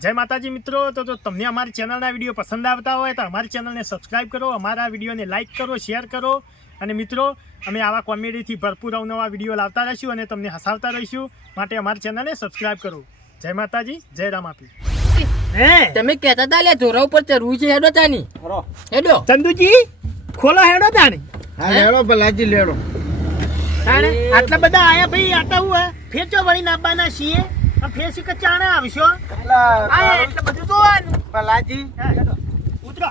જય માતાજી મિત્રો. તો જો તમને અમારી ચેનલના વીડિયો પસંદ આવતા હોય તો અમારી ચેનલને સબસ્ક્રાઈબ કરો અમારા વિડીયોને લાઇક કરો શેર કરો. અને મિત્રો અમે આવા કોમેડીથી ભરપૂર અવનવા વીડિયો લાવતા રહીશું અને તમને હસાવતા રહીશું. માટે અમારી ચેનલને સબસ્ક્રાઈબ કરો. જય માતાજી જય રામ આપી હે? તમે કહેતા હતા લે ધોરા ઉપર ચડવું છે હેડો તાની. હેડો. ચંદુજી ખોલો હેડો તાની. હા લેડો ભલાજી લેડો આટલા બધા આયા ભાઈ આટા હું હે? ફેર ચો વળી નાબાના છીએ? આ કચ્ચા ચાણે આવશો આ એટલે બધું જોવાનું. ભલાજી? ઉતરો.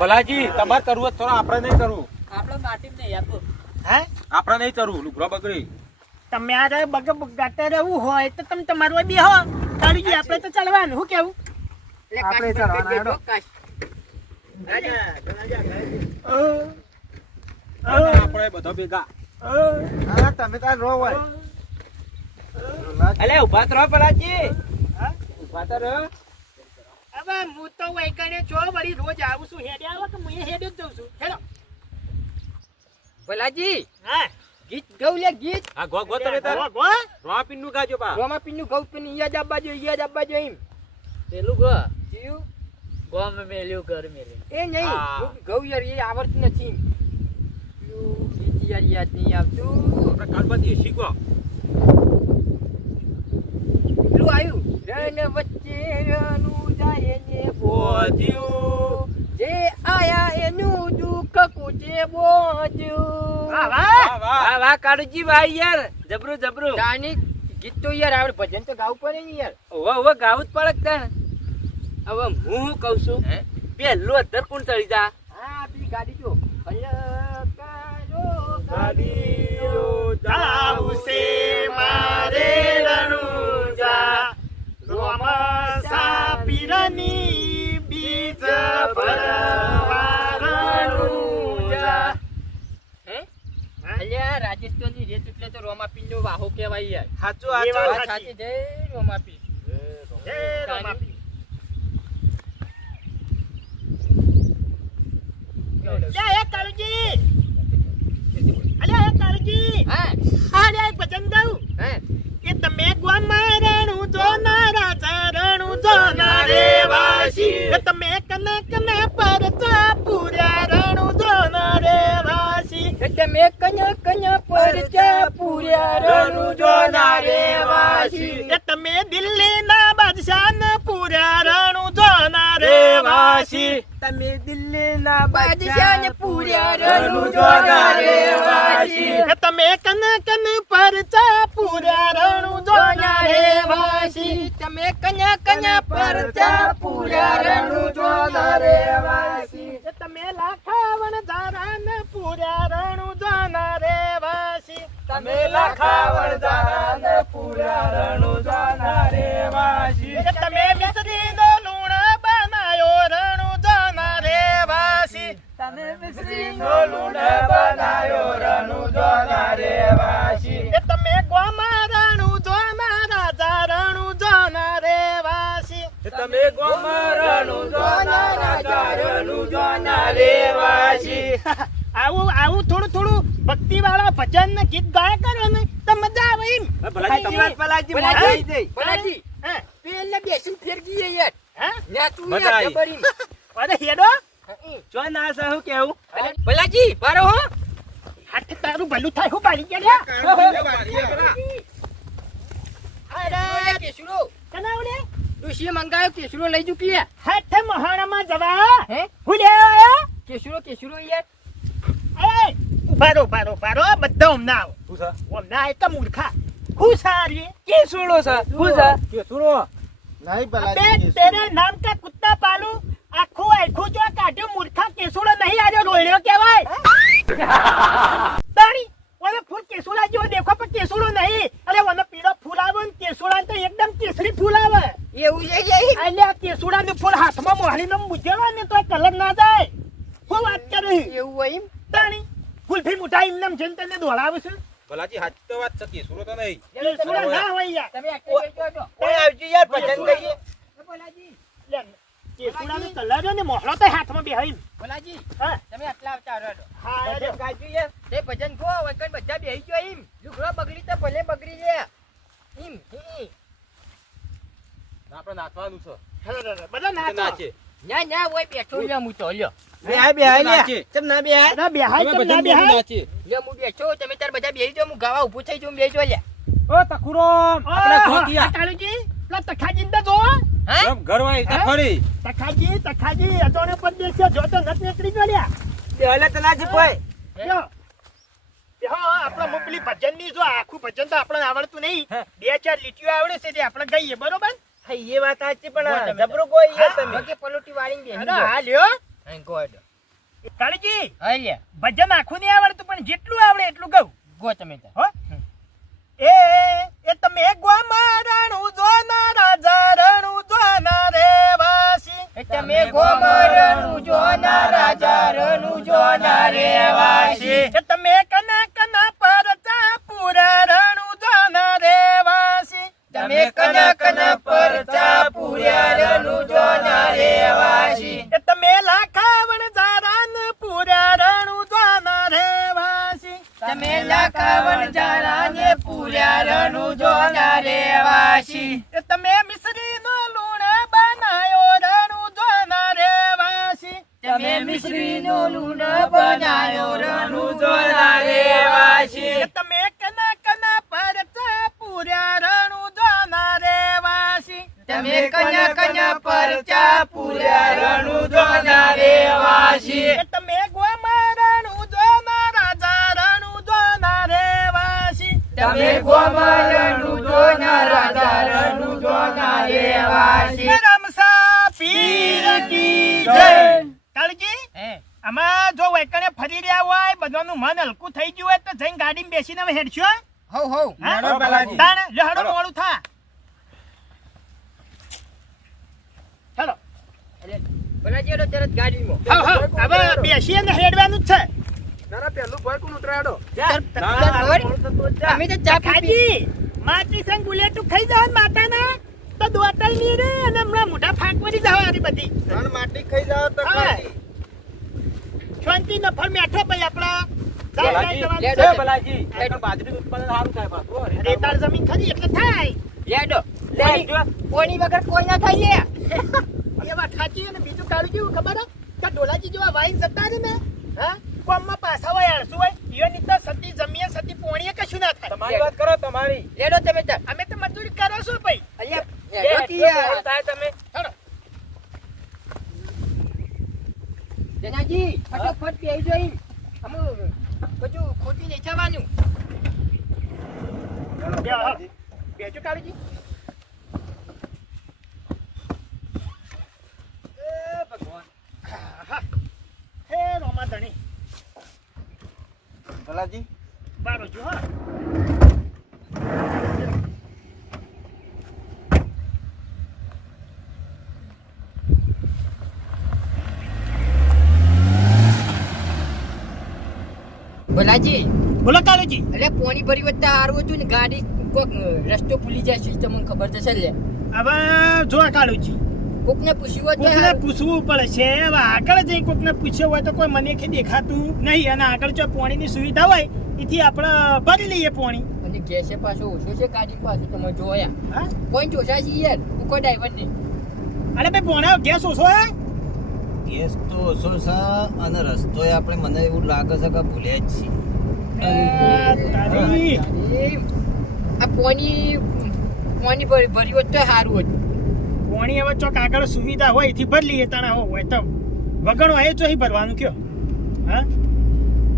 ભલાજી તમારે કરવું તો આપણે નહીં કરવું. આપણે માટી નહીં આપો. હે? આપણે નહીં કરવું લુગરો બગડી. તમે આ રે બગ ગાતે રહેવું હોય તો તમે તમારું બી હો તાળી આપણે તો ચાલવાનું શું કેવું? આપણે ચાલવાનું હેડો. આપણે બધા ભેગા. હા તમે તાર રો હોય. અલે ઊભા તો પલાજી. ઊભા તો રહો. હવે હું તો વૈકણે છો વળી રોજ આવું છું. હેડે આવો કે હું હેડે જ જઉં છું. હેલો પલાજી હા. ગીત ગૌ લે ગીત. હા ગો ગો તમે તાર. Go, go. રોપીનનું ગાજો બા. રોમા પિન્નુ ગૌ પીને ઈયા જાબા જો ઈયા જાબા જો એમ. પેલું ગો. જીવ ગોમ મેલ્યું ઘર મેલ્યું. એ નહીં હા. ગૌ યાર એ આવડતી નથી. પેલું યાર યાદ નહીં આવતું. આપણે કાલબાથી શીખો પેલું આવ્યું રણ વચ્ચે રણું જાય ને બોજ્યું. જે આયા એનું દુઃખ કુચે બોજ્યું. વાહ, વાહ. વાહ કાળજી ભાઈ યાર. જબરું જબરું. ગાની ગીત તો યાર આપણે ભજન તો ગાવું પડે ને યાર. ઓવા ઓવા ગાવું જ પડે તાર હવે હું શું કહું છું? પેલો અધર કોણ ચડી જા? હા પેલી ગાડી જો. ગાડીઓ જાવું છે મારે રણુજા પીરની બીજ ભરવા રણુજા અલ્યા રાજસ્થાનની રેત એટલે તો રોમાપીન નો વાહો કહેવાય યાર. સાચું એ વાત સાચી. જય રોમાપી. જય રોમાપી. લે, એ કાળુજી. અલ્યા, એ કાળુજી. હા. આ એક ભજન ગાઉં. હે? એ તમે ગ્વામાં રણું જોનારા ચરણું જોનારે વાસી એ તમે કને કને પરચા પૂર્યા રણું જોનારે વાસી એટલે મેં કન્યા કન્યા પર ચા પૂર્યા રણું ના વાસી એ તમે દિલ્હીના બાદશાહને પૂર્યા રણું જોનારે વાસી તમે દિલ્હીના બાદશાહને પૂર્યા રણું જોનારે વાસી એ તમે કન કને પરચા પૂર્યા રણું જોનારે વાસી તમે કન કન પર ચા પૂર્યા રણું જોનારે વાસી એ તમે લાખાવણ ધારાને પૂર્યા રણું જોનારે વાસી તમે પૂર્યા રણું જોનારે વાસી. તમે મિસરીનો લૂણ બનાયો રણું જોનારે વાસી. તમે મિશ્રીનો લૂણ બનાયો રણું જોનારે વાસી. એ તમે ગોમાં રણું જોનારા જા રણું જોનારે વાસી. તમે રણું જોનારા રણું જોનારે વાસી. આવું આવું થોડું થોડું ભક્તિ વાળા ભજન ને ગીત ગાયા કરો ને. તો મજા આવે એમ. ભલાજી તમારે ભલાજી મજા આવી ભલાજી. ભલાજી. હે? પેલે બેસીને ફેરકી જઈએ યાર. હે? ન્યા તું યાર. જબરી. અરે હેડો. ચો ના છે શું કેવું? ભલાજી બારો હો. હાથ તારું ભલું થાય હું બાળી ગયા અરે કેસુડો કનાવડે ડોશીએ મંગાયો કેસુડો લઈ ચૂકી હાથે મહાણામાં જવા હે? હું લે આયા કેસુડો કેસુડો યાર. એ ઉભારો ઉભારો ઉભારો હમણાં આવો શું છે? હમણાં એક મૂર્ખા. હું સારી કેસુડો છે. શું છે? કે સુનો નહીં બે ભલાજી તેરે નામ કા કુત્તા પાલુ? આખો આખું જો કાઢ્યો મૂર્ખા કેસુડો નહીં આવ્યો રોયડો કહેવાય. તાણી ઓને ફૂલ કેસુડા જેવો દેખો પણ કેસુડો નહીં. અરે ઓને પીળો ફૂલ આવે ને કેસુડા તો એકદમ કેસરી ફૂલ આવે. એવું છે એટલે આ કેસુડા નું ફૂલ હાથમાં મોહરીને મૂજેલો ને તો કલર ના જાય. હું વાત કરી. એવું હોય એમ? તાણી ગુલફી મુઠાઈ એમને જેમ તેને દોડાવે છે. ભલાજી સાચી તો વાત છે સુરત નહીં સુરત ના હોય યાર. તમે ઓય આવજો યાર ભજન ગઈએ ભલાજી. લે, કેસુડા ને મોહરો તો હાથમાં બેહાઈ ભલાજી હા. તમે આટલા આવતા રહો હા ભજન યાર. યાર. તે ભજન ગો વગર બધા બેહી ગયો એમ. લુગડો બગડી તો ભલે બગડી જાય એમ હી. આપણે નાચવાનું છે. બધા નાચો. ના ના ઓય બેઠો લ્યો હું તો લ્યો. લે ના બેહાય તમે ના બેહાય? લ્યો બેઠો તમે તાર બધા બેહી હું ગાવા ઊભું થઈ બેહી લ્યા. ઓ તખુરો. આપણે પેલા જોવો. હા? ઘરવાળી તખરી. તખાજી, તખાજી, અજાણ્યો પર બેસ્યો, જો તો નથ નીકળી ગયો લ્યા. બે તલાજી ભાઈ લ્યો. આપણે ભજન ભજનની જો આખું ભજન તો આપણને આવડતું નહીં. બે ચાર લીટીઓ આવડે છે તે આપણે ગાઈએ બરોબર? હા એ વાત સાચી ગો પણ. જબરું કોઈ યાર? તમે. બાકી પલોટી વાળીને બેહી જાઓ. હા લ્યો. હા, ગો હેડો. કાળજી હા લ્યા. ભજન આખું નહીં આવડતું પણ જેટલું આવડે એટલું ગાઉં. ગો તમે હો? એ એ તમે ગોમારાણું જોના રાજા રણું જોના રે વાસી એ તમે ગોમરનું જોના રાજા રનું જોના રેવાસી એ તમે તમે લાખાવણ જારાને પૂર્યા રણુ જો રેવાસી તમે મિશ્રીનો લૂણ બનાયો રણુ જો રે વાસી. તમે મિશ્રીનો લૂણ બનાયો રણુ જો રેવાસી તમે કના કના પરચા પૂર્યા રણુ જો રે વાસી. તમે કન્યા પર પરચા પૂર્યા રનું જોના રેવાસી તમે ગોમરનું જોના રાજા રનું જોના રેવાસી રમસા પીર કી જય. કાળજી આમાં જો વૈકણે ફરી રહ્યા હોય બધાનું મન હલકું થઈ ગયું હોય તો જઈને ગાડીમાં બેસીને હવે હેડશો હો. હો? હેડો પેલાજી. તાણ, લે મોડું થા. હેલો બોલાજી તરત ગાડીમાં હા હા હવે બેસીએ ને હેડવાનું જ છે. તારા પેલું ભાઈ કોણ ઉતરાડો અમે તો ચા પી માટી સંગ બુલેટું ખાઈ જાવ માતાના. તો દોતાઈ નહીં રે અને હમણાં મોઢા ફાંકવાની જાવ આરી બધી. ત્રણ માટી ખાઈ જાવ તો શાંતિ નફર મેઠો ભાઈ આપણા. બલાજી, જવાનું લેડો. છે. એ બલાજી આ બાજરીનું ઉત્પાદન સારું થાય પાછું રેતાળ. રેતાળ જમીન ખરી એટલે થાય. લેડો લેડી કોની વગર કોઈ ના થાય લે. એ વાત સાચી અને બીજું કાળું કેવું ખબર હે? કે ડોલાજી જેવા વાઈન જતા ને હા? કોમમાં પાછા હોય આળસુ હોય ઈયોની તો સતી જમીએ સતી પોણીએ કશું ના થાય. તમારી વાત કરો તમારી. એડો તમે અમે તો મજૂરી કરો છો ભાઈ. અહીંયા એડો યાર. થાય તમે. જનાજી ફટાફટ પી આવી જોઈ અમુ બધું ખોટી નહીં બેજો કાળુજી એ ભગવાન આહા. હે રોમા ધણી ભલાજી બારો જો હા. ભલાજી. બોલો કાળુજી અરે પોણી ભરી વધતા હારું હતું ને ગાડી કોક રસ્તો ભૂલી જાય છે તમને ખબર તો છે લે હવે જો કાળુજી કોકને પૂછ્યું હોય કોકને પૂછવું પડે છે. હવે આગળ જઈ કોકને પૂછ્યો હોય તો કોઈ મને કે દેખાતું નહીં. અને આગળ જો પાણીની સુવિધા હોય એથી આપણે ભરી લઈએ પાણી. અને ગેસે પાછો ઓછો છે ગાડી પાછો તમે જોયા હા? પોઈન્ટ ઓછા છે યાર. કોઈ ડ્રાઈવર નહીં. અરે ભાઈ પોણા ગેસ ઓછો હે ગેસ તો ઓછો છે અને રસ્તો આપણે મને એવું લાગે છે કે ભૂલ્યા જ છીએ. તારી. આ પોની પોની ભરી ભરી હોત તો સારું હતું. પાણી હવે ચોક આગળ સુવિધા હોય એથી ભરી લઈએ તાણા હોય તો. વગણો એ તો ભરવાનું કયો? હા?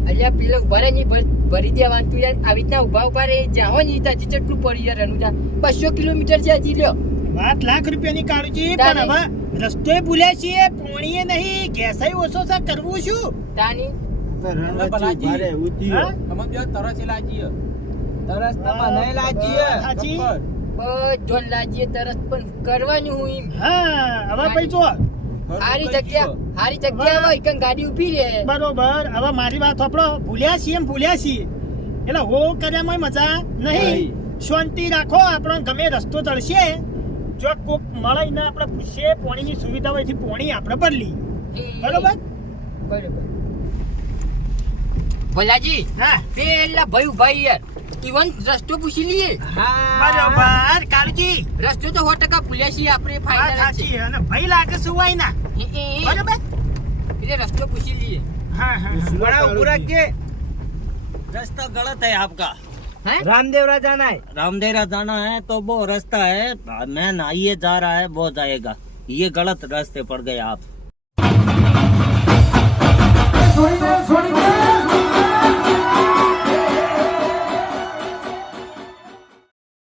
અલ્યા પેલો ભરે નહીં ભર- ભરી દેવાનું તું યાર. આવી રીતના ઊભા ઊભા રહે જ્યાં હોય ને ત્યાંથી જેટલું પડી યાર રનુજા બસો કિલોમીટર છે હજી લ્યો. વાત લાખ રૂપિયાની કાળજી પણ હવે રસ્તો ભૂલ્યા છીએ પોણીએ નહીં. ગેસાઈ ઓછો છે કરવું શું? તાની. તરસી લાગી તરસ તો મને લાગી સાચી બસ જોન લાજીએ તરસ પણ કરવાનું હું એમ. હા હવે ભાઈ જો હારી જગ્યા હારી જગ્યા હોય કે ગાડી ઊભી રહે. બરોબર હવે મારી વાત આપણો ભૂલ્યા છીએ એમ ભૂલ્યા છીએ. એટલે હો કર્યામાં મજા નહીં. શાંતિ રાખો આપણો ગમે રસ્તો ચડશે. જો કોક મળે ને આપણે પૂછીએ પાણીની સુવિધા હોયથી પાણી આપણે બદલી બરોબર? બરોબર. ભલાજી હા પેલા ભાઈ ઉભા યાર ઈવન રસ્તો પૂછી લઈએ બરોબર કાળુજી રસ્તો તો સો ટકા ભૂલ્યા છીએ આપણે વાત ફાઇનલ સાચી અને ભાઈ લાગે શું હોય ના બરોબર એટલે રસ્તો પૂછી લઈએ હા હા बड़ा ऊपर के रास्ता गलत है आपका હે रामदेवरा जाना है रामदेरा जाना है तो वो रास्ता है मैन आइए जा रहा है वो जाएगा ये गलत रास्ते पड़ गए आप છોડી દે છોડી દે